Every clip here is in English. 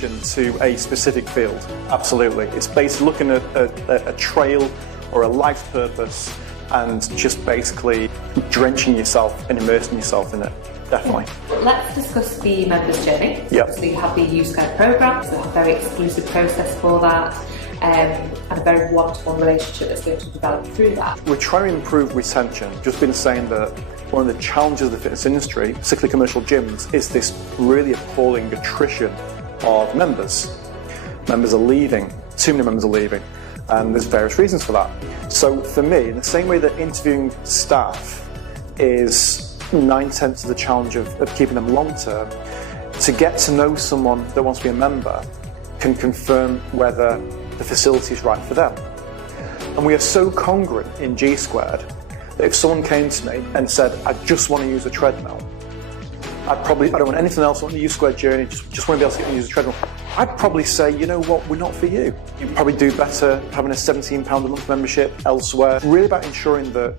dedication to a specific field. Absolutely. It's basically looking at a trail or a life's purpose and just basically drenching yourself and immersing yourself in it. Definitely. Let's discuss the members' journey. Yep. So you have the GSquared program, so you have a very exclusive process for that, and a very one-to-one relationship that's going to develop through that. We're trying to improve retention. Just been saying that one of the challenges of the fitness industry, particularly commercial gyms, is this really appalling attrition of members. Members are leaving. Too many members are leaving. And there's various reasons for that. So for me, in the same way that interviewing staff is 9/10 of the challenge of keeping them long term, to get to know someone that wants to be a member can confirm whether the facility is right for them. And we are so congruent in GSquared that if someone came to me and said, I just want to use a treadmill, I don't want anything else, I want the GSquared journey, just want to be able to get and use a treadmill, I'd probably say, you know what, we're not for you. You'd probably do better having a £17 a month membership elsewhere. It's really about ensuring that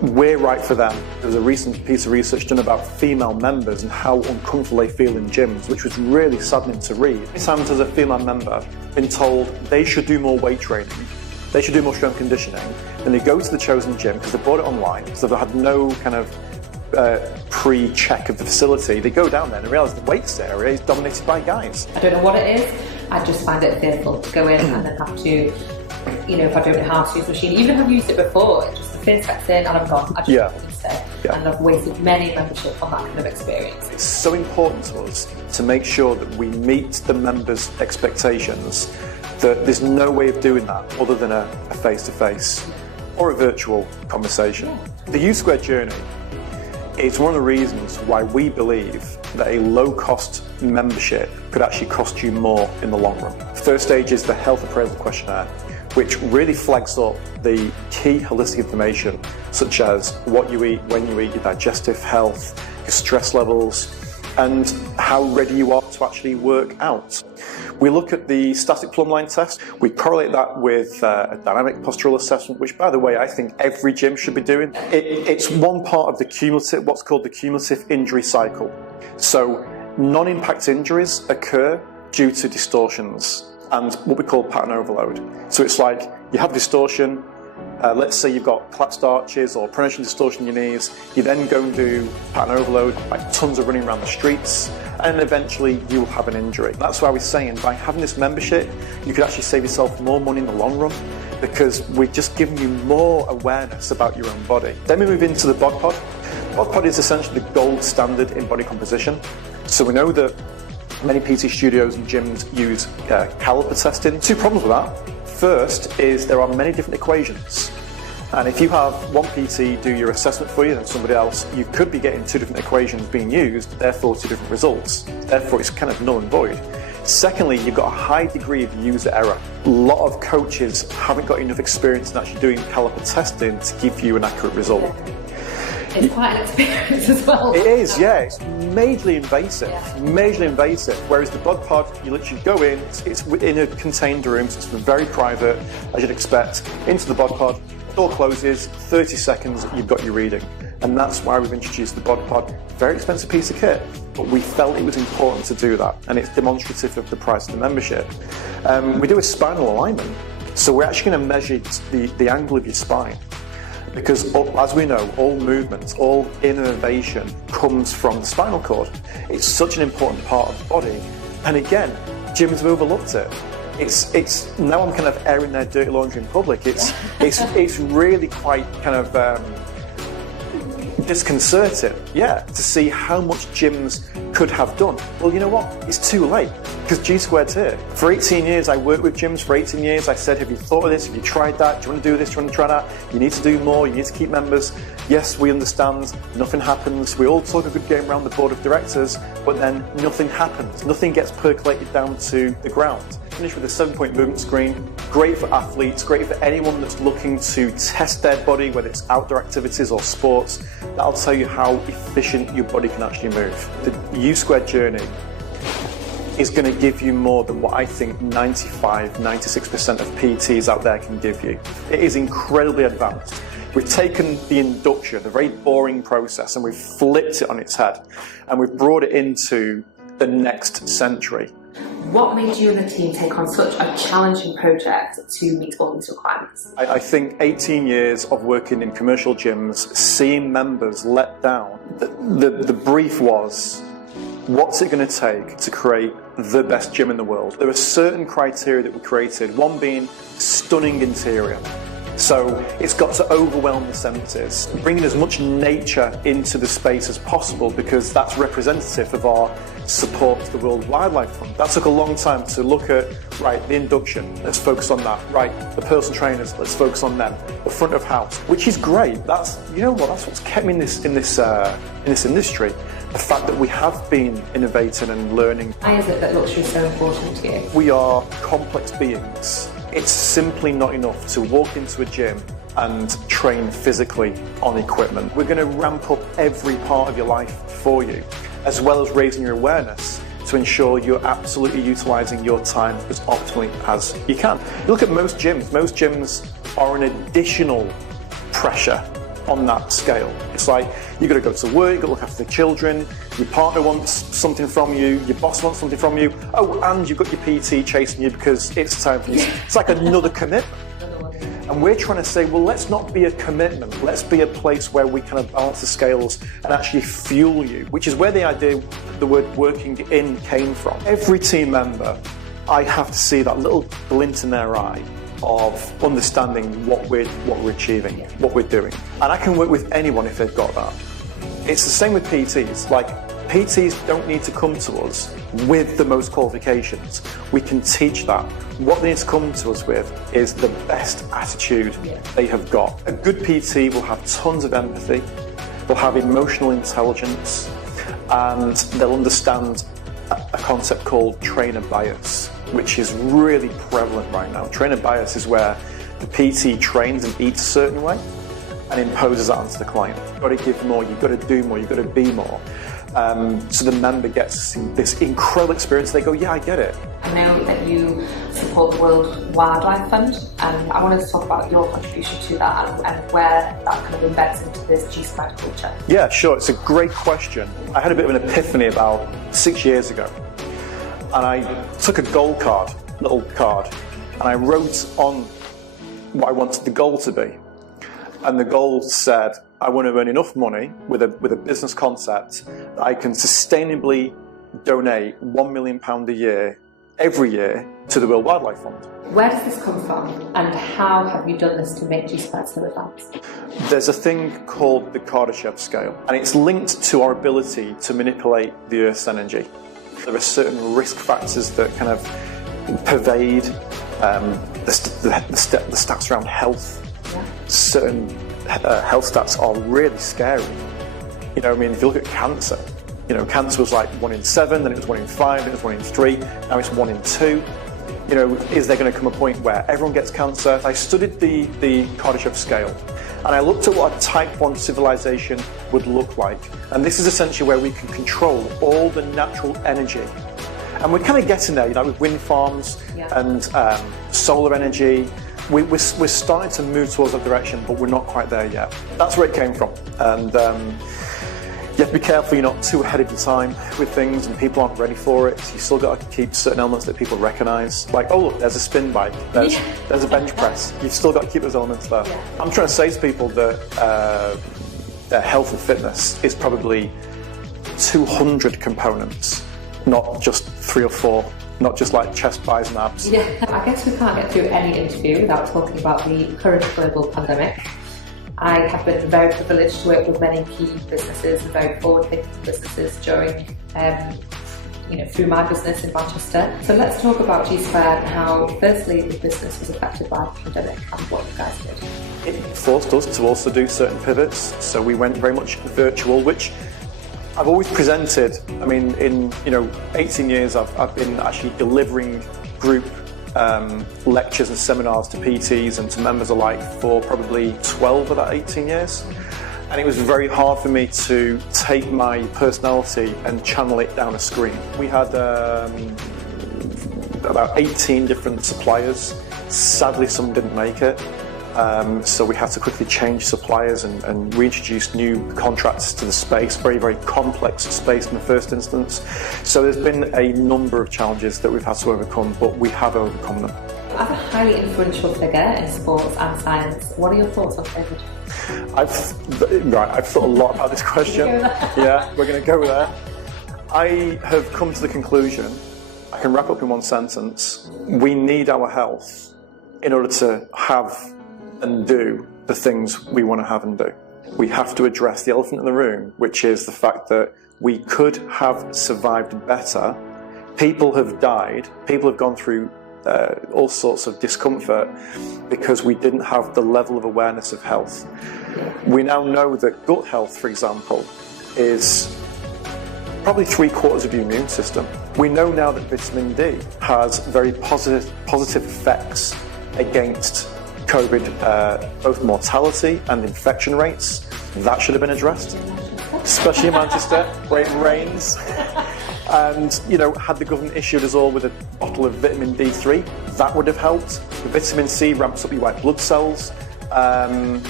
we're right for them. There was a recent piece of research done about female members and how uncomfortable they feel in gyms, which was really saddening to read. Sometimes as a female member, been told they should do more weight training, they should do more strength conditioning, and they go to the chosen gym because they bought it online, so they've had no kind of pre-check of the facility. They go down there and realise the weights area is dominated by guys. I don't know what it is, I just find it fearful to go in and then have to, you know, if I don't know how to use the machine, even if I've used it before, just the fear sets in and I'm gone, I just don't want to stay. And I've wasted many membership on that kind of experience. It's so important to us to make sure that we meet the members' expectations, that there's no way of doing that other than a face-to-face or a virtual conversation. The GSquared journey is one of the reasons why we believe that a low-cost membership could actually cost you more in the long run. First stage is the health appraisal questionnaire, which really flags up the key holistic information, such as what you eat, when you eat, your digestive health, your stress levels, and how ready you are to actually work out. We look at the static plumb line test. We correlate that with a dynamic postural assessment, which, by the way, I think every gym should be doing. It's one part of the cumulative, what's called the cumulative injury cycle. So non-impact injuries occur due to distortions and what we call pattern overload. So it's like you have distortion, let's say you've got collapsed arches or pronation distortion in your knees, you then go and do pattern overload, like tons of running around the streets, and eventually you will have an injury. That's why we're saying by having this membership, you could actually save yourself more money in the long run, because we're just giving you more awareness about your own body. Then we move into the bod pod. Bod pod is essentially the gold standard in body composition. So we know that many PT studios and gyms use caliper testing. Two problems with that. First is there are many different equations. And if you have one PT do your assessment for you and somebody else, you could be getting two different equations being used, therefore two different results. Therefore it's kind of null and void. Secondly, you've got a high degree of user error. A lot of coaches haven't got enough experience in actually doing caliper testing to give you an accurate result. It's quite an experience as well. It is, yeah. It's majorly invasive. Whereas the bod pod, you literally go in, it's within a contained room, so it's very private, as you'd expect. Into the bod pod, door closes, 30 seconds, you've got your reading. And that's why we've introduced the bod pod. Very expensive piece of kit, but we felt it was important to do that, and it's demonstrative of the price of the membership. We do a spinal alignment, so we're actually going to measure the angle of your spine. Because as we know, all movement, all innervation comes from the spinal cord. It's such an important part of the body. And again, gyms have overlooked it. It's now I'm kind of airing their dirty laundry in public. It's really quite kind of disconcerting, to see how much gyms could have done. Well, you know what? It's too late, because GSquared's here. For 18 years, I worked with gyms. For 18 years, I said, have you thought of this? Have you tried that? Do you want to do this? Do you want to try that? You need to do more. You need to keep members. Yes, we understand. Nothing happens. We all talk a good game around the board of directors, but then nothing happens. Nothing gets percolated down to the ground. Finish with a 7-point movement screen. Great for athletes, great for anyone that's looking to test their body, whether it's outdoor activities or sports. That'll tell you how efficient your body can actually move. The GSquared journey is going to give you more than what I think 95–96% of PTs out there can give you. It is incredibly advanced. We've taken the induction, the very boring process, and we've flipped it on its head, and we've brought it into the next century. What made you and the team take on such a challenging project to meet all these requirements? I think 18 years of working in commercial gyms, seeing members let down, the brief was, what's it going to take to create the best gym in the world? There are certain criteria that we created, one being stunning interior. So it's got to overwhelm the senses, bringing as much nature into the space as possible, because that's representative of our support to the World Wildlife Fund. That took a long time to look at, right, the induction, let's focus on that. Right, the personal trainers, let's focus on them. The front of house, which is great. That's, you know what, that's what's kept me in this industry. The fact that we have been innovating and learning. Why is it that luxury is so important to you? We are complex beings. It's simply not enough to walk into a gym and train physically on equipment. We're going to ramp up every part of your life for you, as well as raising your awareness to ensure you're absolutely utilising your time as optimally as you can. You look at most gyms are an additional pressure on that scale. It's like, you've got to go to work, you've got to look after the children, your partner wants something from you, your boss wants something from you, oh, and you've got your PT chasing you because it's time for you. It's like another commitment. And we're trying to say, well, let's not be a commitment, let's be a place where we kind of balance the scales and actually fuel you, which is where the idea, the word working in came from. Every team member, I have to see that little glint in their eye of understanding what we're achieving, what we're doing. And I can work with anyone if they've got that. It's the same with PTs. Like, PTs don't need to come to us with the most qualifications. We can teach that. What they need to come to us with is the best attitude they have got. A good PT will have tons of empathy, they'll have emotional intelligence, and they'll understand a concept called trainer bias, which is really prevalent right now. Trainer bias is where the PT trains and eats a certain way and imposes that onto the client. You've got to give more, you've got to do more, you've got to be more. So the member gets this incredible experience. They go, yeah, I get it. I know that you support the World Wildlife Fund, and I wanted to talk about your contribution to that and where that kind of embeds into this GSquared culture. Yeah, sure. It's a great question. I had a bit of an epiphany about 6 years ago, and I took a goal card, little card, and I wrote on what I wanted the goal to be. And the goal said, I want to earn enough money with a business concept that I can sustainably donate £1 million a year, every year, to the World Wildlife Fund. Where does this come from, and how have you done this to make GSquared so advanced? There's a thing called the Kardashev Scale, and it's linked to our ability to manipulate the Earth's energy. There are certain risk factors that kind of pervade the stats around health. Yeah. Certain health stats are really scary. You know, I mean, if you look at cancer, you know, cancer was like 1 in 7, then it was 1 in 5, then it was 1 in 3, now it's 1 in 2. You know, is there going to come a point where everyone gets cancer? I studied the Kardashev Scale, and I looked at what a type 1 civilization would look like. And this is essentially where we can control all the natural energy. And we're kind of getting there, you know, with wind farms and solar energy. We're starting to move towards that direction, but we're not quite there yet. That's where it came from. And you have to be careful you're not too ahead of your time with things and people aren't ready for it. So you still got to keep certain elements that people recognise. Like, oh look, there's a spin bike, there's a bench press. You've still got to keep those elements there. Yeah. I'm trying to say to people that their health and fitness is probably 200 components, not just 3 or 4. Not just like chest, thighs and abs. Yeah, I guess we can't get through any interview without talking about the current global pandemic. I have been very privileged to work with many key businesses and very forward-thinking businesses during, through my business in Manchester. So let's talk about GSquared and how, firstly, the business was affected by the pandemic and what you guys did. It forced us to also do certain pivots. So we went very much virtual, which I've always presented. I mean, in 18 years, I've been actually delivering group lectures and seminars to PTs and to members alike for probably 12 of that 18 years. And it was very hard for me to take my personality and channel it down a screen. We had about 18 different suppliers. Sadly, some didn't make it. So we had to quickly change suppliers and reintroduce new contracts to the space, very, very complex space in the first instance. So there's been a number of challenges that we've had to overcome, but we have overcome them. As a highly influential figure in sports and science, what are your thoughts on COVID? I've thought a lot about this question. Yeah, we're going to go there. I have come to the conclusion, I can wrap up in one sentence, we need our health in order to have and do the things we want to have and do. We have to address the elephant in the room, which is the fact that we could have survived better. People have died, people have gone through all sorts of discomfort because we didn't have the level of awareness of health. We now know that gut health, for example, is probably 3/4 of your immune system. We know now that vitamin D has very positive effects against COVID, both mortality and infection rates. That should have been addressed, especially in Manchester, where it rains. And, you know, had the government issued us all with a bottle of vitamin D3, that would have helped. Vitamin C ramps up your white blood cells. And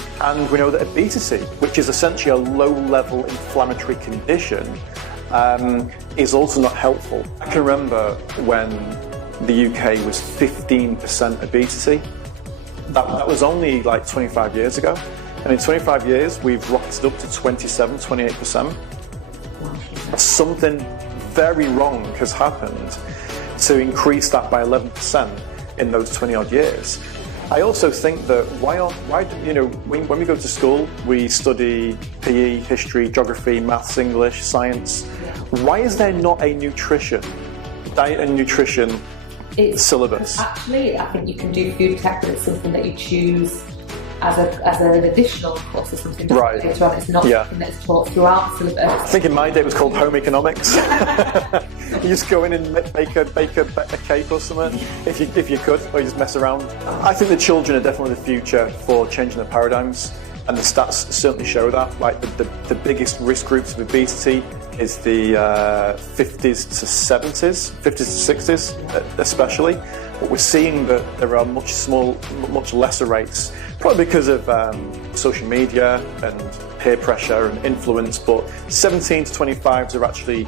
we know that obesity, which is essentially a low-level inflammatory condition, is also not helpful. I can remember when the UK was 15% obesity. That was only like 25 years ago. And in 25 years, we've rocketed up to 27, 28%. Something very wrong has happened to increase that by 11% in those 20 odd years. I also think that when we go to school, we study PE, history, geography, maths, English, science. Why is there not a diet and nutrition syllabus? Actually, I think you can do food tech, but it's something that you choose as an additional course or something later on. It's not something that's taught throughout the syllabus. I think in my day it was called home economics. You just go in and bake a cake or something, if you could, or you just mess around. I think the children are definitely the future for changing the paradigms, and the stats certainly show that. Like the biggest risk groups of obesity is the 50s to 70s, 50s to 60s especially. But we're seeing that there are much lesser rates, probably because of social media and peer pressure and influence, but 17 to 25s are actually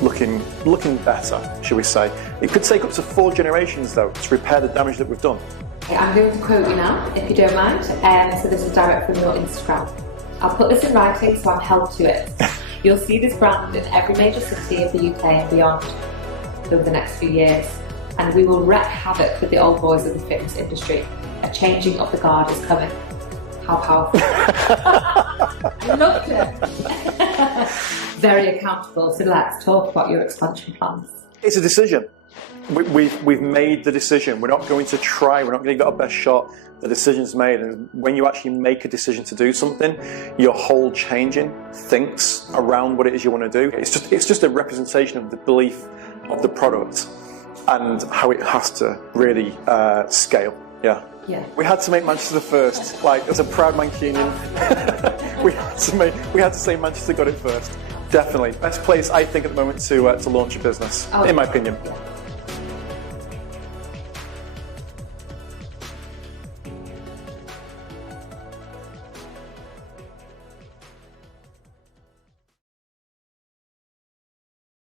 looking better, shall we say. It could take up to 4 generations, though, to repair the damage that we've done. Okay, I'm going to quote you now, if you don't mind. So this is direct from your Instagram. I'll put this in writing so I'm held to it. You'll see this brand in every major city of the UK and beyond over the next few years. And we will wreak havoc with the old boys of the fitness industry. A changing of the guard is coming. How powerful. I loved it. Very accountable. So let's talk about your expansion plans. It's a decision. We've made the decision. We're not going to try. We're not going to give it our best shot. The decision's made. And when you actually make a decision to do something, your whole changing thinks around what it is you want to do. It's just a representation of the belief of the product and how it has to really scale. Yeah. We had to make Manchester the first. Like, as a proud Mancunian, we had to say Manchester got it first. Definitely. Best place, I think, at the moment to launch a business, in my opinion.